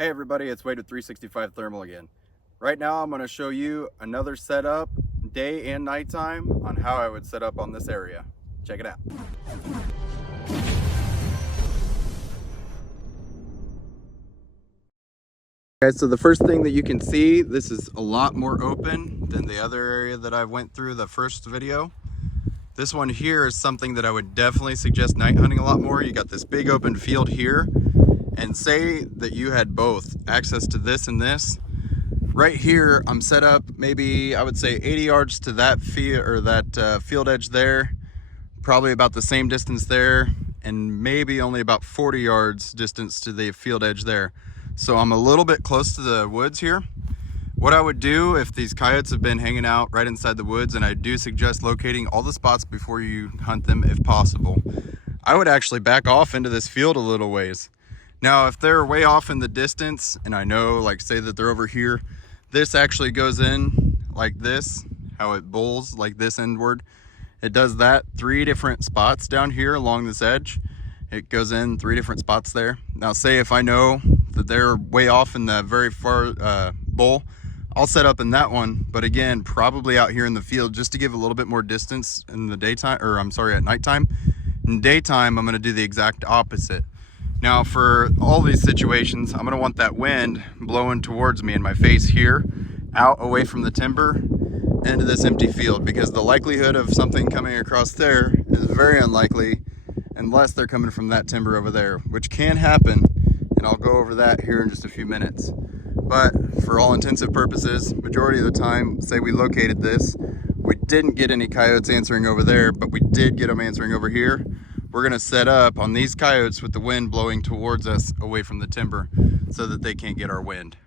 Hey everybody, it's Wade with 365 Thermal again. Right now I'm going to show you another setup, day and nighttime, on how I would set up on this area. Check it out. Okay, so the first thing that you can see, this is a lot more open than the other area that I went through the first video. This one here is something that I would definitely suggest night hunting a lot more. You got this big open field here, and say that you had both access to this and this. Right here, I'm set up maybe, I would say 80 yards to that field, or that field edge there, probably about the same distance there, and maybe only about 40 yards distance to the field edge there. So I'm a little bit close to the woods here. What I would do if these coyotes have been hanging out right inside the woods, and I do suggest locating all the spots before you hunt them if possible, I would actually back off into this field a little ways. Now, if they're way off in the distance, and I know, like say that they're over here, this actually goes in like this, how it bowls like this inward. It does that 3 different spots down here along this edge. It goes in 3 different spots there. Now, say if I know that they're way off in the very far bowl, I'll set up in that one, but again, probably out here in the field just to give a little bit more distance in the daytime, or I'm sorry, at nighttime. In daytime, I'm gonna do the exact opposite. Now, for all these situations, I'm gonna want that wind blowing towards me in my face here, out away from the timber, into this empty field, because the likelihood of something coming across there is very unlikely unless they're coming from that timber over there, which can happen, and I'll go over that here in just a few minutes. But for all intensive purposes, majority of the time, say we located this, we didn't get any coyotes answering over there, but we did get them answering over here. We're gonna set up on these coyotes with the wind blowing towards us away from the timber so that they can't get our wind.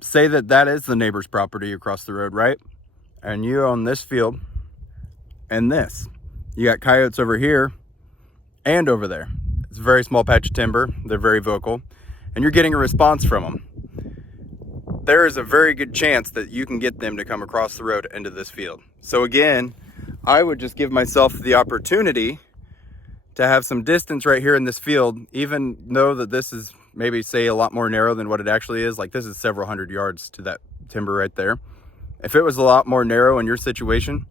Say that that is the neighbor's property across the road, right? And you own this field and this. You got coyotes over here and over there. It's a very small patch of timber. They're very vocal, and you're getting a response from them. There is a very good chance that you can get them to come across the road into this field. So again, I would just give myself the opportunity to have some distance right here in this field, even though that this is maybe say a lot more narrow than what it actually is. Like this is several hundred yards to that timber right there. If it was a lot more narrow in your situation,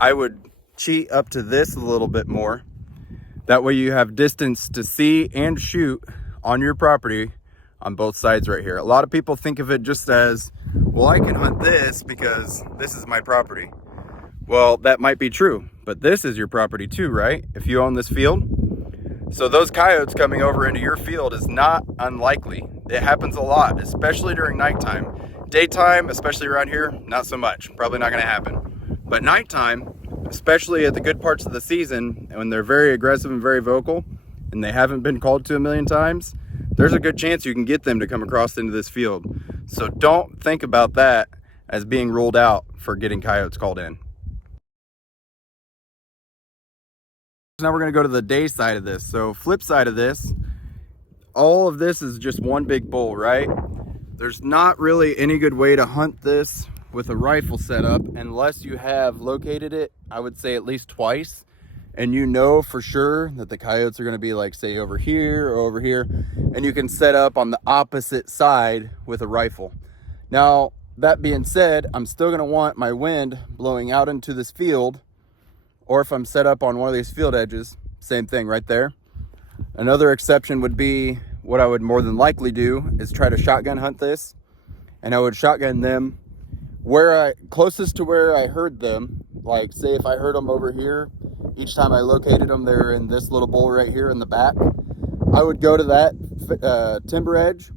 I would cheat up to this a little bit more. That way you have distance to see and shoot on your property on both sides right here. A lot of people think of it just as, well, I can hunt this because this is my property. Well, that might be true, but this is your property too, right? If you own this field. So those coyotes coming over into your field is not unlikely. It happens a lot, especially during nighttime. Daytime, especially around here, not so much. Probably not gonna happen. But nighttime, especially at the good parts of the season, when they're very aggressive and very vocal, and they haven't been called to a million times, there's a good chance you can get them to come across into this field. So don't think about that as being ruled out for getting coyotes called in. Now we're gonna go to the day side of this. So flip side of this, all of this is just one big bowl, right? There's not really any good way to hunt this with a rifle setup unless you have located it, I would say at least twice, and you know for sure that the coyotes are gonna be like say over here or over here, and you can set up on the opposite side with a rifle. Now, that being said, I'm still gonna want my wind blowing out into this field, or if I'm set up on one of these field edges, same thing right there. Another exception would be, what I would more than likely do is try to shotgun hunt this, and I would shotgun them closest to where I heard them. Like say if I heard them over here, each time I located them, they're in this little bowl right here in the back. I would go to that timber edge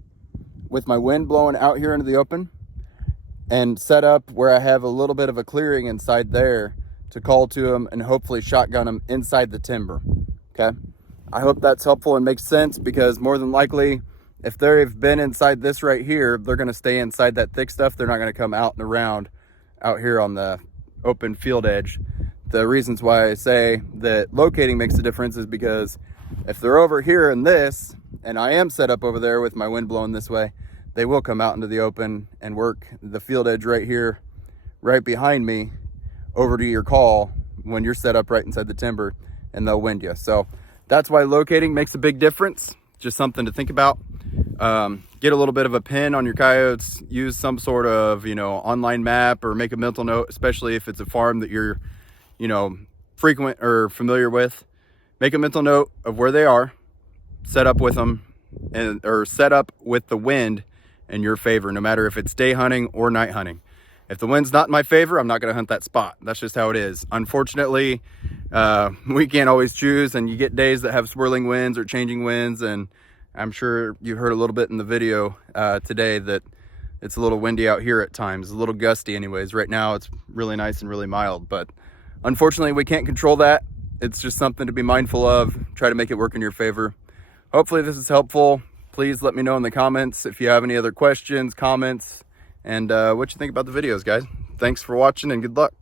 with my wind blowing out here into the open and set up where I have a little bit of a clearing inside there to call to them and hopefully shotgun them inside the timber, okay? I hope that's helpful and makes sense, because more than likely, if they've been inside this right here, they're gonna stay inside that thick stuff. They're not gonna come out and around out here on the open field edge. The reasons why I say that locating makes a difference is because if they're over here in this, and I am set up over there with my wind blowing this way, they will come out into the open and work the field edge right here, right behind me, over to your call when you're set up right inside the timber, and they'll wind you. So that's why locating makes a big difference. just something to think about. Get a little bit of a pin on your coyotes, use some sort of, online map, or make a mental note, especially if it's a farm that you're, frequent or familiar with. Make a mental note of where they are, set up with them, or set up with the wind in your favor, no matter if it's day hunting or night hunting. If the wind's not in my favor, I'm not going to hunt that spot. That's just how it is. Unfortunately, we can't always choose, and you get days that have swirling winds or changing winds, and I'm sure you heard a little bit in the video today that it's a little windy out here at times, a little gusty anyways. Right now it's really nice and really mild, but unfortunately we can't control that. It's just something to be mindful of. Try to make it work in your favor. Hopefully this is helpful. Please let me know in the comments if you have any other questions, comments, and what you think about the videos, guys. Thanks for watching, and good luck.